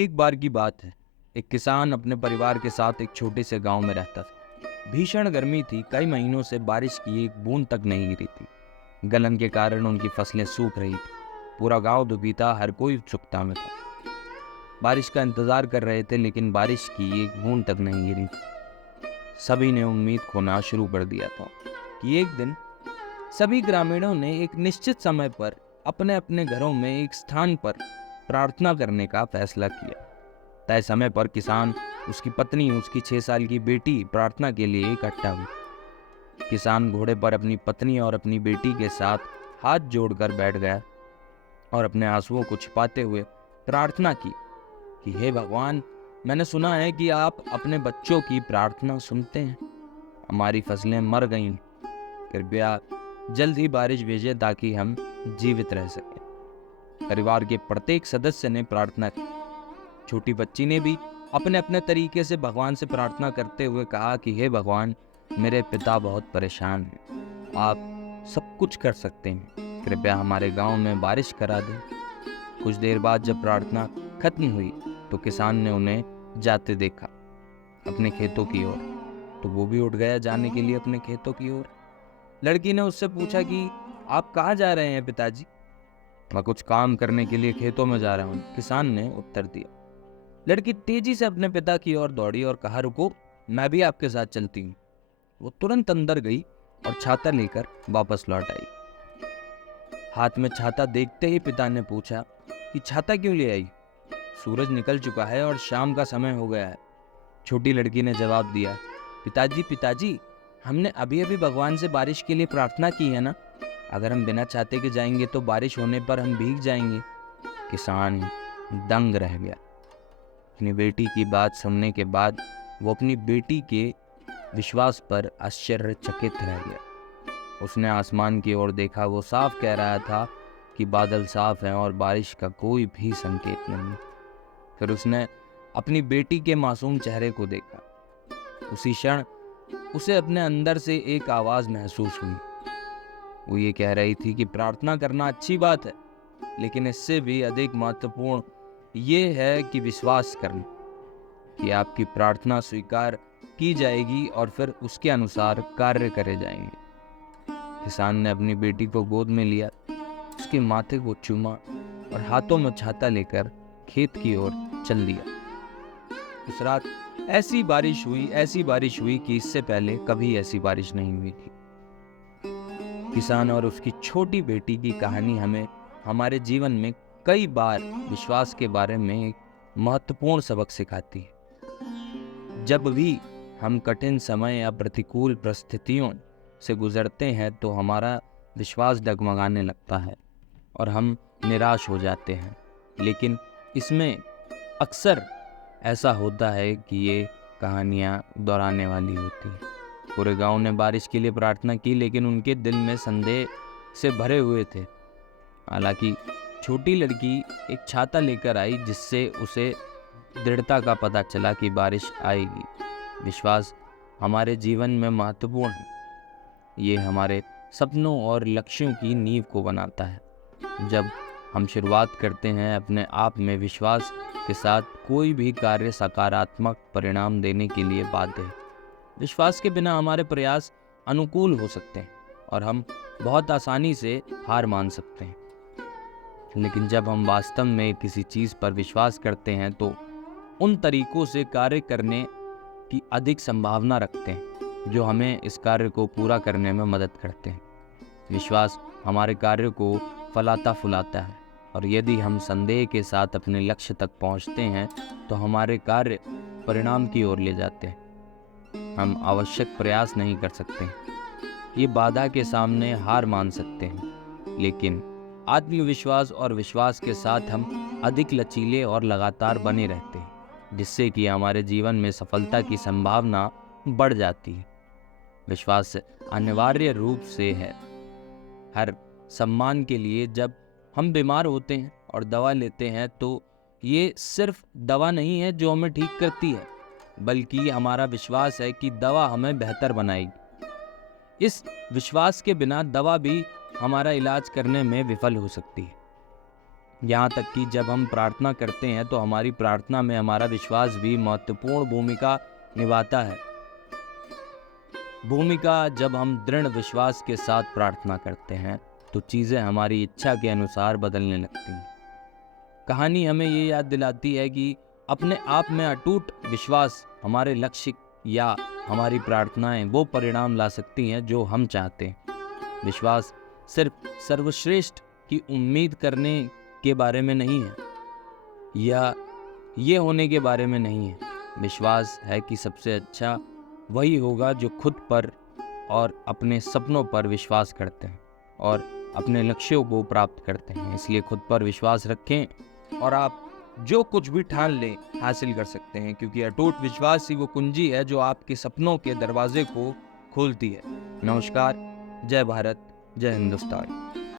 एक बार की बात है। एक किसान अपने परिवार के साथ एक छोटे से गांव में रहता था। भीषण गर्मी थी, कई महीनों से बारिश की एक बूंद तक नहीं गिरी थी। गलन के कारण उनकी फसलें सूख रही थी। पूरा गांव दुखी था, हर कोई उत्सुकता में था। बारिश का इंतजार कर रहे थे, लेकिन बारिश की एक बूंद तक नहीं गिरी थी। सभी ने उम्मीद खोना शुरू कर दिया था कि एक दिन सभी ग्रामीणों ने एक निश्चित समय पर अपने अपने घरों में एक स्थान पर प्रार्थना करने का फैसला किया। तय समय पर किसान, उसकी पत्नी, उसकी 6 साल की बेटी प्रार्थना के लिए इकट्ठा हुई। किसान घोड़े पर अपनी पत्नी और अपनी बेटी के साथ हाथ जोड़कर बैठ गया और अपने आंसुओं को छिपाते हुए प्रार्थना की कि हे भगवान, मैंने सुना है कि आप अपने बच्चों की प्रार्थना सुनते हैं। हमारी फसलें मर गईं, कृपया जल्द ही बारिश भेजें ताकि हम जीवित रह सकें। परिवार के प्रत्येक सदस्य ने प्रार्थना की। छोटी बच्ची ने भी अपने अपने तरीके से भगवान से प्रार्थना करते हुए कहा कि हे भगवान, मेरे पिता बहुत परेशान हैं, आप सब कुछ कर सकते हैं, कृपया हमारे गांव में बारिश करा दें। कुछ देर बाद जब प्रार्थना खत्म हुई तो किसान ने उन्हें जाते देखा अपने खेतों की ओर, तो वो भी उठ गया जाने के लिए अपने खेतों की ओर। लड़की ने उससे पूछा कि आप कहाँ जा रहे हैं पिताजी? मैं कुछ काम करने के लिए खेतों में जा रहा हूँ, किसान ने उत्तर दिया। लड़की तेजी से अपने पिता की ओर दौड़ी और कहा, रुको, मैं भी आपके साथ चलती हूँ। वो तुरंत अंदर गई और छाता लेकर वापस लौट आई। हाथ में छाता देखते ही पिता ने पूछा कि छाता क्यों ले आई? सूरज निकल चुका है और शाम का समय हो गया है। छोटी लड़की ने जवाब दिया, पिताजी पिताजी, हमने अभी अभी भगवान से बारिश के लिए प्रार्थना की है ना, अगर हम बिना छाते के जाएंगे तो बारिश होने पर हम भीग जाएंगे। किसान दंग रह गया। अपनी बेटी की बात सुनने के बाद वो अपनी बेटी के विश्वास पर आश्चर्यचकित रह गया। उसने आसमान की ओर देखा, वो साफ कह रहा था कि बादल साफ हैं और बारिश का कोई भी संकेत नहीं। फिर उसने अपनी बेटी के मासूम चेहरे को देखा। उसी क्षण उसे अपने अंदर से एक आवाज महसूस हुई। वो ये कह रही थी कि प्रार्थना करना अच्छी बात है, लेकिन इससे भी अधिक महत्वपूर्ण ये है कि विश्वास करना कि आपकी प्रार्थना स्वीकार की जाएगी और फिर उसके अनुसार कार्य करे जाएंगे। किसान ने अपनी बेटी को गोद में लिया, उसके माथे को चूमा और हाथों में छाता लेकर खेत की ओर चल दिया। उस रात ऐसी बारिश हुई कि इससे पहले कभी ऐसी बारिश नहीं हुई थी। किसान और उसकी छोटी बेटी की कहानी हमें हमारे जीवन में कई बार विश्वास के बारे में एक महत्वपूर्ण सबक सिखाती है। जब भी हम कठिन समय या प्रतिकूल परिस्थितियों से गुजरते हैं तो हमारा विश्वास डगमगाने लगता है और हम निराश हो जाते हैं। लेकिन इसमें अक्सर ऐसा होता है कि ये कहानियाँ दोहराने वाली होती हैं। पूरे गांव ने बारिश के लिए प्रार्थना की, लेकिन उनके दिल में संदेह से भरे हुए थे। हालांकि छोटी लड़की एक छाता लेकर आई, जिससे उसे दृढ़ता का पता चला कि बारिश आएगी। विश्वास हमारे जीवन में महत्वपूर्ण है। ये हमारे सपनों और लक्ष्यों की नींव को बनाता है। जब हम शुरुआत करते हैं अपने आप में विश्वास के साथ, कोई भी कार्य सकारात्मक परिणाम देने के लिए बाध्य है। विश्वास के बिना हमारे प्रयास अनुकूल हो सकते हैं और हम बहुत आसानी से हार मान सकते हैं। लेकिन जब हम वास्तव में किसी चीज़ पर विश्वास करते हैं तो उन तरीकों से कार्य करने की अधिक संभावना रखते हैं जो हमें इस कार्य को पूरा करने में मदद करते हैं। विश्वास हमारे कार्य को फलाता फुलाता है और यदि हम संदेह के साथ अपने लक्ष्य तक पहुंचते हैं तो हमारे कार्य परिणाम की ओर ले जाते हैं। हम आवश्यक प्रयास नहीं कर सकते, ये बाधा के सामने हार मान सकते हैं, लेकिन आत्मविश्वास और विश्वास के साथ हम अधिक लचीले और लगातार बने रहते हैं, जिससे कि हमारे जीवन में सफलता की संभावना बढ़ जाती है। विश्वास अनिवार्य रूप से है हर सम्मान के लिए। जब हम बीमार होते हैं और दवा लेते हैं तो ये सिर्फ दवा नहीं है जो हमें ठीक करती है, बल्कि हमारा विश्वास है कि दवा हमें बेहतर बनाएगी। इस विश्वास के बिना दवा भी हमारा इलाज करने में विफल हो सकती है। यहाँ तक कि जब हम प्रार्थना करते हैं तो हमारी प्रार्थना में हमारा विश्वास भी महत्वपूर्ण भूमिका निभाता है। जब हम दृढ़ विश्वास के साथ प्रार्थना करते हैं तो चीज़ें हमारी इच्छा के अनुसार बदलने लगती हैं। कहानी हमें ये याद दिलाती है कि अपने आप में अटूट विश्वास हमारे लक्ष्य या हमारी प्रार्थनाएं वो परिणाम ला सकती हैं जो हम चाहते हैं। विश्वास सिर्फ सर्वश्रेष्ठ की उम्मीद करने के बारे में नहीं है या ये होने के बारे में नहीं है। विश्वास है कि सबसे अच्छा वही होगा जो खुद पर और अपने सपनों पर विश्वास करते हैं और अपने लक्ष्यों को प्राप्त करते हैं। इसलिए खुद पर विश्वास रखें और आप जो कुछ भी ठान लें हासिल कर सकते हैं, क्योंकि अटूट विश्वास ही वो कुंजी है जो आपके सपनों के दरवाजे को खोलती है। नमस्कार, जय भारत, जय हिंदुस्तान।